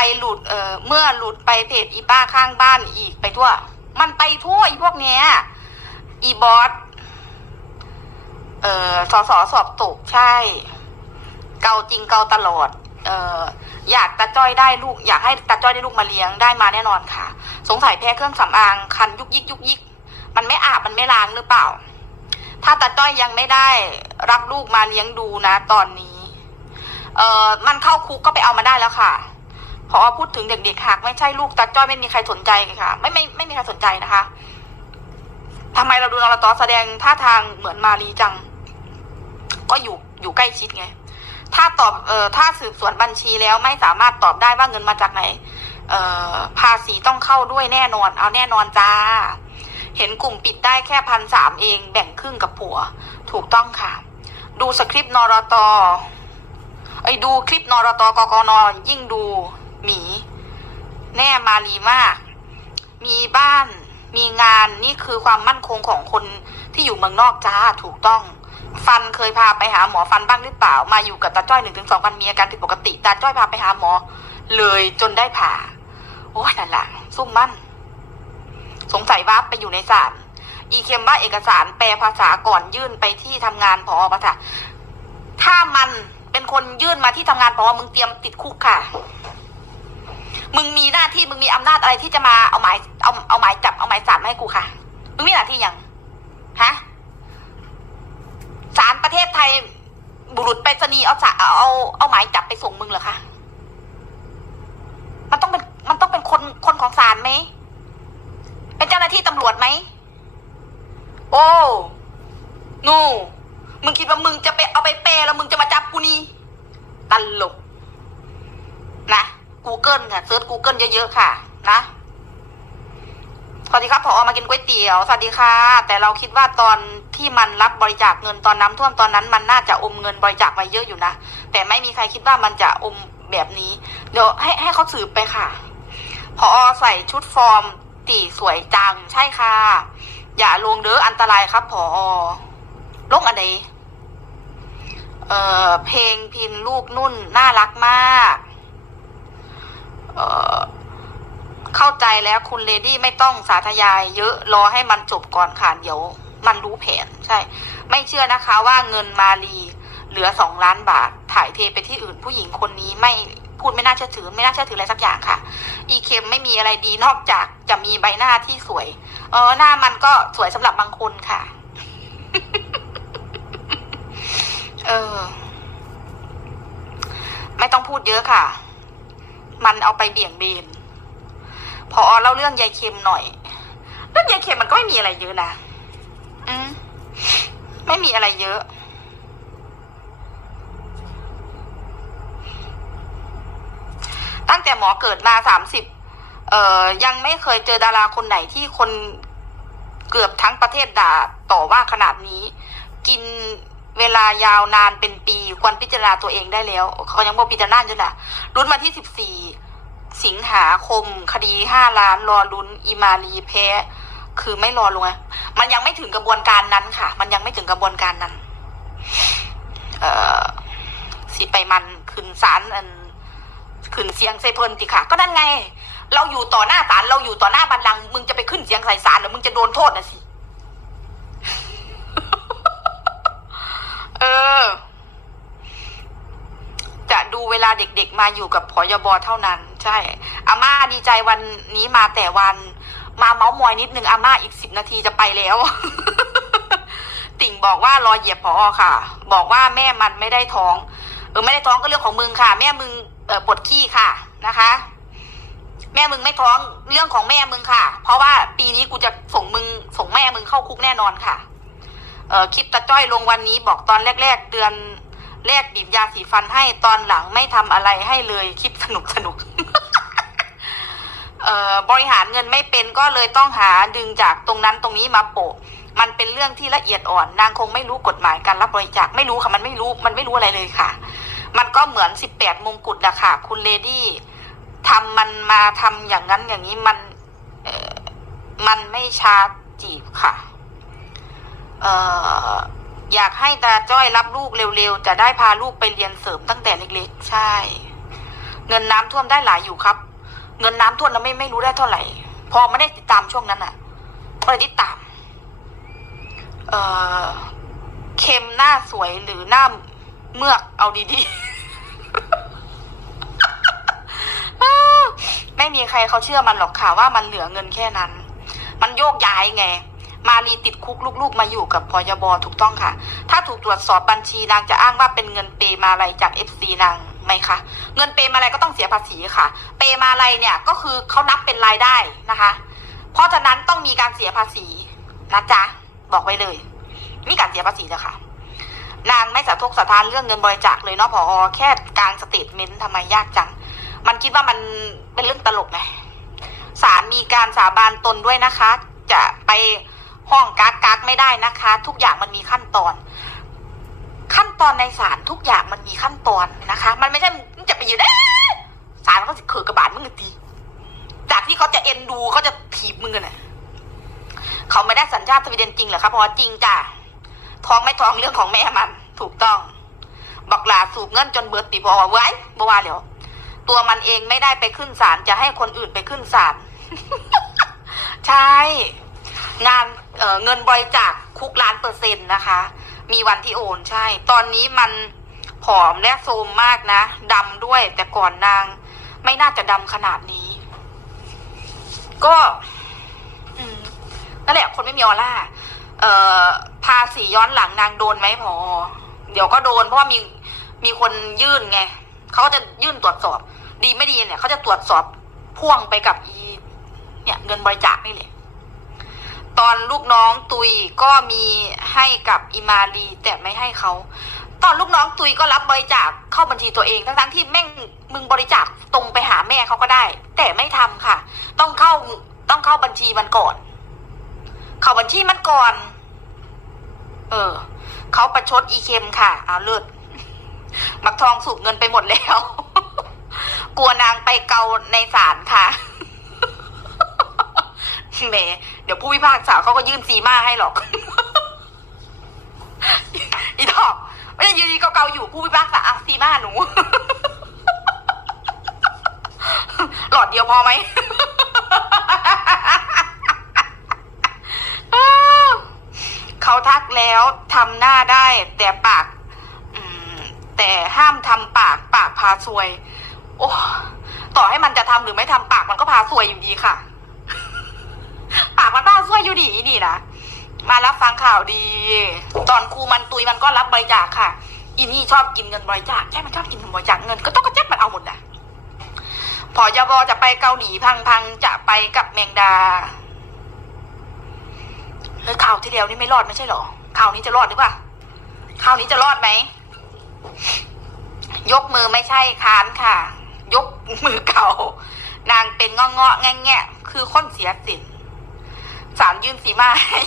ไปหลุดเอ่อเมื่อหลุดไปเพจอีป้าข้างบ้านอีกไปทั่ว มันไปทั่วอีพวกเนี้ย อีบอสเอ่อสอสอสอบตกใช่ เกาจริงเกาตลอด เอ่ออยากตาจ้อยได้ลูก อยากให้ตาจ้อยได้ลูกมาเลี้ยงได้มาแน่นอนค่ะ สงสัยแพ้เครื่องสำอางคันยุกยิกยุกยิก มันไม่อาบมันไม่ล้างหรือเปล่า ถ้าตาจ้อยยังไม่ได้รับลูกมาเลี้ยงดูนะ ตอนนี้ เอ่อมันเข้าคุกก็ไปเอามาได้แล้วค่ะ พอพูดถึงเด็กๆหากไม่ใช่ลูกตาจ้อยไม่มีใครสนใจค่ะ ไม่ไม่ไม่มีใครสนใจนะคะทำไมเราดูนรตอแสดงท่าทางเหมือนมารีจัง ก็อยู่อยู่ใกล้ชิดไง ถ้าตอบเอ่อถ้าสืบสวนบัญชีแล้วไม่สามารถตอบได้ว่าเงินมาจากไหน เอ่อภาษีต้องเข้าด้วยแน่นอน เอาแน่นอนจ้า เห็นกลุ่มปิดได้แค่พันสามเองแบ่งครึ่งกับผัว ถูกต้องค่ะ ดูสคริปต์นรตไอ้ดูคลิปนรตกกนยิ่งดู หมีแน่มารีมาก มีบ้านมีงานนี่คือความมั่นคงของคนที่อยู่เมืองนอกจ้าถูกต้อง ฟันเคยพาไปหาหมอฟันบ้างหรือเปล่า มาอยู่กับตาจ้อยหนึ่งถึงสองวันมีอาการผิดปกติตาจ้อยพาไปหาหมอ เลยจนได้ผ่า โอ้ยนั่นแหละซุ่มมั่น สงสัยว่าไปอยู่ในศาลอีเคมว่าเอกสารแปลภาษาก่อนยื่นไปที่ทำงานพอภาษาถ้ามันเป็นคนยื่นมาที่ทำงานพอมึงเตรียมติดคุกค่ะ มึงมีหน้าที่มึงมีอำนาจอะไรที่จะมาเอาหมายเอาเอาหมายจับเอาหมายสารมาให้กูค่ะ มึงมีหน้าที่ยังฮะศาลประเทศไทย บุรุษไปรษณีย์เอาสาเอาเอาเอาหมายจับไปส่งมึงเหรอคะมันต้องเป็นมันต้องเป็นคนคนของศาลไหมเป็นเจ้าหน้าที่ตำรวจไหมโอ้นูมึงคิดว่ามึงจะไปเอาไปเปแล้วมึงจะมาจับกูนี่ตลก Google ค่ะเซิร์ช Google เยอะๆค่ะ นะสวัสดีครับพอมากินก๋วยเตี๋ยวสวัสดีค่ะ แต่เราคิดว่าตอนที่มันรับบริจาคเงินตอนน้ำท่วมตอนนั้น มันน่าจะอมเงินบริจาคไว้เยอะอยู่นะแต่ไม่มีใครคิดว่ามันจะอมแบบนี้ เดี๋ยวให้ให้เขาสืบไปค่ะพอใส่ชุดฟอร์มตีสวยจังใช่ค่ะ อย่าลงเด้ออันตรายครับพอลงอะไรเอ่อเพลงพินลูกนุ่นน่ารักมาก เข้าใจแล้วคุณเลดี้ไม่ต้องสาธยาย เยอะรอให้มันจบก่อนค่ะเดี๋ยว มันรู้แผนใช่ ไม่เชื่อนะคะว่าเงินมาลีเหลือสองล้านบาท ถ่ายเทไปที่อื่นผู้หญิงคนนี้ไม่พูดไม่น่าเชื่อถือ ไม่น่าเชื่อถืออะไรสักอย่างค่ะ อีเคมไม่มีอะไรดีนอกจากจะมีใบหน้าที่สวย เออหน้ามันก็สวยสำหรับบางคนค่ะ เออ ไม่ต้องพูดเยอะค่ะ มันเอาไปเบี่ยงเบนพอเล่าเรื่องยายเค็มหน่อย เรื่องยายเค็มมันก็ไม่มีอะไรเยอะนะอืมไม่มีอะไรเยอะตั้งแต่หมอเกิดมาสามสิบเอ่อยังไม่เคยเจอดาราคนไหนที่คนเกือบทั้งประเทศด่าต่อว่าขนาดนี้ กิน เวลายาวนานเป็นปีควรพิจารณาตัวเองได้แล้ว เขายังบอกพิจารณาอยู่นะรุ่นมาที่สิบสี่สิงหาคม คดีห้าล้านรอลุ้นอีมารีแพ้ คือไม่รอลงอะมันยังไม่ถึงกระบวนการนั้นค่ะ มันยังไม่ถึงกระบวนการนั้น เอ่อสิไปมันขึ้นศาลอันขึ้นเสียงใส่เพิ่นติค่ะ ก็นั่นไง เราอยู่ต่อหน้าศาลเราอยู่ต่อหน้าบัลลังก์มึงจะไปขึ้นเสียงใส่ศาลหรือมึงจะโดนโทษนะสิ เออจะดูเวลาเด็กๆมาอยู่กับพอยบอเท่านั้น ใช่อาม่าดีใจวันนี้มาแต่วัน มาเมาส์มอยนิดนึงอาม่าอีกสิบนาทีจะไปแล้ว ติ่งบอกว่ารอเหยียบพอค่ะ บอกว่าแม่มันไม่ได้ท้อง เออไม่ได้ท้องก็เรื่องของมึงค่ะ แม่มึงเออปวดขี้ค่ะนะคะ แม่มึงไม่ท้องเรื่องของแม่มึงค่ะ เพราะว่าปีนี้กูจะส่งมึงส่งแม่มึงเข้าคุกแน่นอนค่ะ เออคลิปตาจ้อยลงวันนี้บอกตอนแรก ๆ เดือนแรกบีบยาสีฟันให้ตอนหลังไม่ทำอะไรให้เลยคลิปสนุกสนุกเออบริหารเงินไม่เป็นก็เลยต้องหาดึงจากตรงนั้นตรงนี้มาโปะ มันเป็นเรื่องที่ละเอียดอ่อน นางคงไม่รู้กฎหมายการรับบริจาคไม่รู้ค่ะมันไม่รู้มันไม่รู้อะไรเลยค่ะ มันก็เหมือนสิบแปดมงกุฎอะค่ะ คุณเลดี้ทำมันมาทำอย่างนั้นอย่างนี้มันเอมันไม่ชาจีบค่ะ อ่ออยากให้ตาจ้อยรับลูกเร็วๆ จะได้พาลูกไปเรียนเสริมตั้งแต่เล็กๆ ใช่ เงินน้ำท่วมได้หลายอยู่ครับ เงินน้ำท่วมเราไม่ไม่รู้ได้เท่าไหร่ พอไม่ได้ติดตามช่วงนั้นอะก็เลยติดตาม เออเค็มหน้าสวยหรือหน้าเมือกเอาดีๆ ไม่มีใครเขาเชื่อมันหรอกค่ะว่ามันเหลือเงินแค่นั้น มันโยกย้ายไง มารีติดคุกลูกๆ มาอยู่กับพยบถูกต้องค่ะ ถ้าถูกตรวจสอบบัญชีนางจะอ้างว่าเป็นเงินเปมาอะไรจากเอฟซีนางไหมคะ เงินเปมาอะไรก็ต้องเสียภาษีค่ะ เปมาอะไรเนี่ยก็คือเขานับเป็นรายได้นะคะ เพราะฉะนั้นต้องมีการเสียภาษีนะจ๊ะบอกไว้เลย มีการเสียภาษีเลยค่ะ นางไม่สะทกสะท้านเรื่องเงินบริจาคเลยเนาะพอแค่กลางสเตทเมนต์ทำไมยากจัง มันคิดว่ามันเป็นเรื่องตลกไงศาลมีการสาบานตนด้วยนะคะ จะไป ห้องกักกักไม่ได้นะคะ ทุกอย่างมันมีขั้นตอน ขั้นตอนในศาลทุกอย่างมันมีขั้นตอนนะคะ มันไม่ใช่มึงจะไปอยู่ได้ศาลเขาจะเขือกระบาดมึงตีจากที่เขาจะเอ็นดูเขาจะถีบมึงกันน่ะเขาไม่ได้สัญชาติสวีเดนจริงเหรอคะเพราะว่าจริงจ้ะท้องไม่ท้องเรื่องของแม่มัน ถูกต้องบอกลาสูบเงินจนเบิดตีบอกว่าไว้บว่าเดี๋ยวตัวมันเองไม่ได้ไปขึ้นศาลจะให้คนอื่นไปขึ้นศาลใช่ งานเเงินบริจาคคุกล้านเปอร์เซ็นต์นะคะ มีวันที่โอนใช่ ตอนนี้มันผอมและโทรมมากนะดำด้วย แต่ก่อนนางไม่น่าจะดำขนาดนี้ ก็นั่นแหละ คนไม่มีออร่าเอ่อภาษีย้อนหลังนางโดนไหมพอ เดี๋ยวก็โดนเพราะว่ามีมีคนยื่นไงเขาก็จะยื่นตรวจสอบ ดีไม่ดีเนี่ยเขาจะตรวจสอบพ่วงไปกับอี เนี่ย เงินบริจาคนี่แหละ ตอนลูกน้องตุยก็มีให้กับอิมารีแต่ไม่ให้เขา ตอนลูกน้องตุยก็รับบริจาคเข้าบัญชีตัวเอง ทั้งๆที่แม่งมึงบริจาคตรงไปหาแม่เขาก็ได้ แต่ไม่ทำค่ะ ต้องเข้าต้องเข้าบัญชีมันก่อน เข้าบัญชีมันก่อน เออเขาประชดอีเคมค่ะเอาเลิศมักทองสูบเงินไปหมดแล้ว กลัวนางไปเกาในศาลค่ะ แหมเดี๋ยวผู้พิพากษาเขาก็ยื่นซีมาให้หรอก อีดอกไม่ได้ยืนเกาๆอยู่ผู้พิพากษาอะซีมาหนู หลอดเดียวพอไหมเขาทักแล้วทำหน้าได้ แต่ปากแต่ห้ามทำปากปากพาซวย โอ้ต่อให้มันจะทำหรือไม่ทำปากมันก็พาซวยอยู่ดีค่ะ ปากมันพาซวยอยู่ดีนี่นะมารับฟังข่าวดี ตอนครูมันตุยมันก็รับบริจาคค่ะอีนี่ชอบกินเงินบริจาคใช่มันชอบกินเงินบริจาคเงินก็ต้องกระจ็บมันเอาหมดนะพอยบจะไปเกาหลีพังพังจะไปกับแมงดาเฮ้ยข่าวที่แล้วนี่ไม่รอดไม่ใช่หรอข่าวนี้จะรอดหรือเปล่าข่าวนี้จะรอดไหมยกมือไม่ใช่ค้านค่ะ ยกมือเก่า นางเป็นเงาะเงาะแง่แง่คือค้นเสียสิน สารยื่นสีมาให้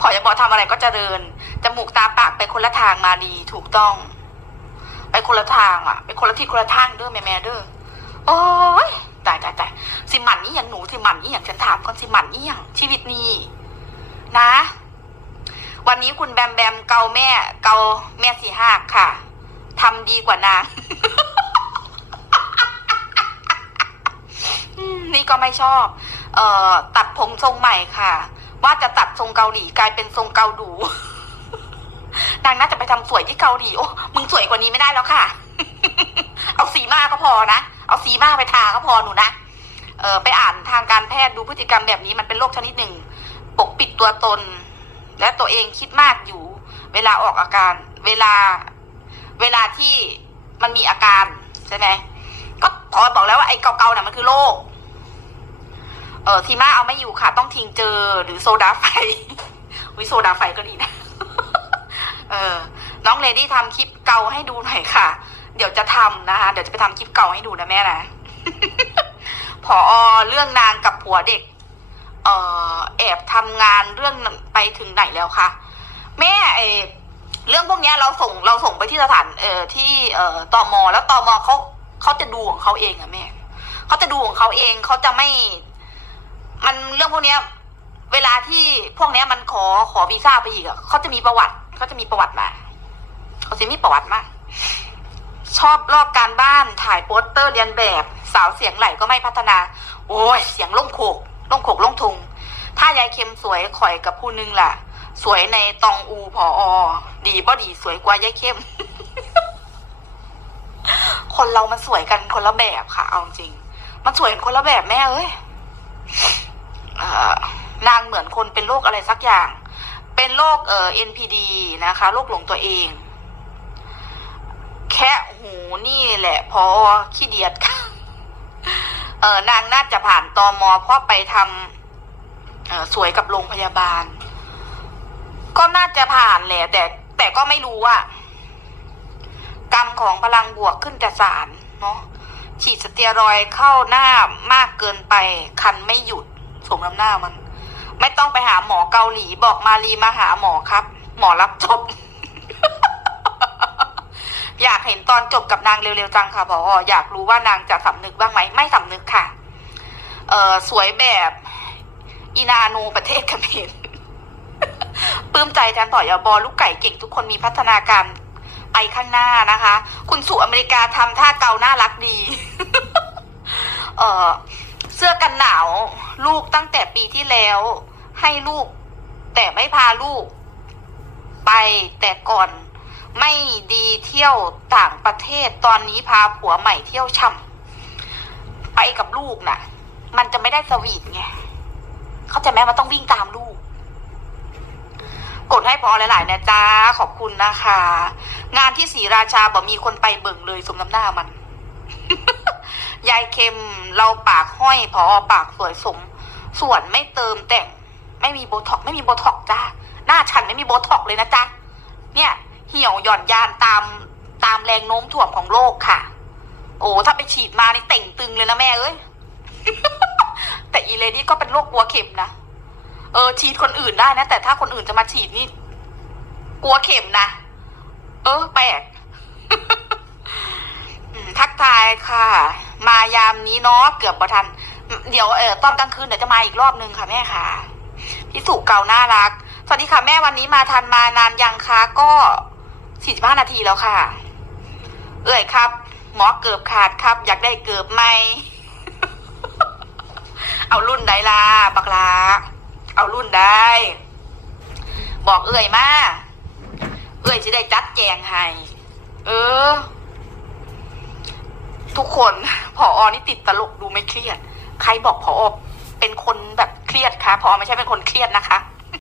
พอจะบอกทำอะไรก็จเจริญจมูกตาปากไปคนละทางมาดีถูกต้อง ไปคนละทางอะไปคนละที่คนละทางเด้อแม่แม่เด้อโอ้ยตายตายตายสิหมันนี่อย่างหนูสิหมันนี่อย่างฉันถามก่อนสิหมันนี่อย่างชีวิตนี้นะ วันนี้คุณแบมแบมเกาแม่ เกาแม่สี่ห้าค่ะทำดีกว่านางนี่ก็ไม่ชอบ เอ่อตัดผมทรงใหม่ค่ะ ว่าจะตัดทรงเกาหลีกลายเป็นทรงเกาดูนางน่าจะไปทำสวยที่เกาหลีโอ้มึงสวยกว่านี้ไม่ได้แล้วค่ะ เอาสีมาก็พอนะ เอาสีมาไปทาก็พอหนูนะ เออไปอ่านทางการแพทย์ดูพฤติกรรมแบบนี้มันเป็นโรคชนิดหนึ่ง ปกปิดตัวตน และตัวเองคิดมากอยู่ เวลาออกอาการ เวลา เวลาที่มันมีอาการใช่ไหมก็พอบอกแล้วว่าไอ้เกาๆน่ะมันคือโรค เออทีมาเอาไม่อยู่ค่ะ ต้องทิ้งเจอหรือโซดาไฟวิโซดาไฟก็ดีนะ เออ น้องเลดี้ทำคลิปเก่าให้ดูหน่อยค่ะ เดี๋ยวจะทำนะคะ เดี๋ยวจะไปทำคลิปเก่าให้ดูนะแม่นะพอเรื่องนางกับผัวเด็ก เอ่อแอบทำงานเรื่องไปถึงไหนแล้วคะแม่เอเรื่องพวกเนี้ยเราส่งเราส่งไปที่สถานเอ่อที่เอ่อตมแล้วตอมอเขาเขาจะดูของเขาเองอะแม่เขาจะดูของเขาเองเขาจะไม่ มันเรื่องพวกเนี้ย เวลาที่พวกเนี้ยมันขอขอวีซ่าไปอีกอะเขาจะมีประวัติเขาจะมีประวัติมาเขาจะมีประวัติมาชอบลอกการบ้านถ่ายโปสเตอร์เรียนแบบ สาวเสียงไหลก็ไม่พัฒนา โอ้ยเสียงล่งโขกล่งโขกล่งทุง ถ้ายายเค็มสวยข่อยกับผู้นึงล่ะ สวยในตองอูพออดีบ่ดีสวยกว่ายายเข้ม คนเรามันสวยกันคนละแบบค่ะ เอาจริง มันสวยกันคนละแบบแม่เอ้ย นางเหมือนคนเป็นโรคอะไรสักอย่าง เป็นโรคเอ่อ NPD นะคะโรคหลงตัวเอง แค่หูนี่แหละพอขี้เดียดค่ะเออนางน่าจะผ่านตอมอเพราะไปทำเออสวยกับโรงพยาบาล ก็น่าจะผ่านแหละแต่แต่ก็ไม่รู้ว่ากรรมของพลังบวกขึ้นแต่สารเนาะฉีดสเตียรอยเข้าหน้ามากเกินไปคันไม่หยุด มน้ำหน้ามัน ไม่ต้องไปหาหมอเกาหลีบอกมารีมาหาหมอครับ หมอรับจบ อยากเห็นตอนจบกับนางเร็วๆจังค่ะพออยากรู้ว่านางจะสำนึกบ้างไหมไม่สำนึกค่ะ เออสวยแบบอีนาโนประเทศเขมรปลื้มใจแทนต่อยบอลูกไก่เก่งทุกคนมีพัฒนาการไปข้างหน้านะคะ คุณสู่อเมริกาทำท่าเกาน่ารักดี เออ สื้อกันหนาว ลูกตั้งแต่ปีที่แล้ว ให้ลูก แต่ไม่พาลูก ไปแต่ก่อน ไม่ดีเที่ยวต่างประเทศตอนนี้พาผัวใหม่เที่ยวช่ำไปกับลูกน่ะ มันจะไม่ได้สวีทไงเข้าใจไหมมันต้องวิ่งตามลูก กดให้พอหลายๆนะจ้าขอบคุณนะคะ งานที่ศรีราชาบอกมีคนไปเบิ่งเลยสมน้ำหน้ามัน ยายเค็มเราปากห้อยพอปากสวยสม ส่วนไม่เติมแต่ง ไม่มีโบท็อกไม่มีโบท็อกจ้าหน้าฉันไม่มีโบท็อกเลยนะจ๊ะเนี่ยเหี่ยวหย่อนยานตามตามแรงโน้มถ่วงของโลกค่ะ โอ้ถ้าไปฉีดมานี่เต่งตึงเลยนะแม่เอ้ยแต่อีเลดี้ก็เป็นโรคกลัวเข็มนะเออฉีดคนอื่นได้นะ แต่ถ้าคนอื่นจะมาฉีดนี่กลัวเข็มนะเออแปลกทักทายค่ะ มายามนี้เนาะเกือบประทัน เดี๋ยวเออตอนกลางคืนเดี๋ยวจะมาอีกรอบนึงค่ะแม่ค่ะพี่สุเก่าน่ารัก สวัสดีค่ะแม่วันนี้มาทันมานานยังคะก็สี่สิบห้านาทีแล้วค่ะ เอ่ยครับ หมอเกือบขาดครับ อยากได้เกือบไหมเอารุ่นใดล่ะบักลาเอารุ่นได้ บอกเอ่ยมาเอ่ยจะได้จัดแจงให้เออ ทุกคนพออนี่ติดตลกดูไม่เครียด ใครบอกพออเป็นคนแบบเครียดคะพอไม่ใช่เป็นคนเครียดนะคะ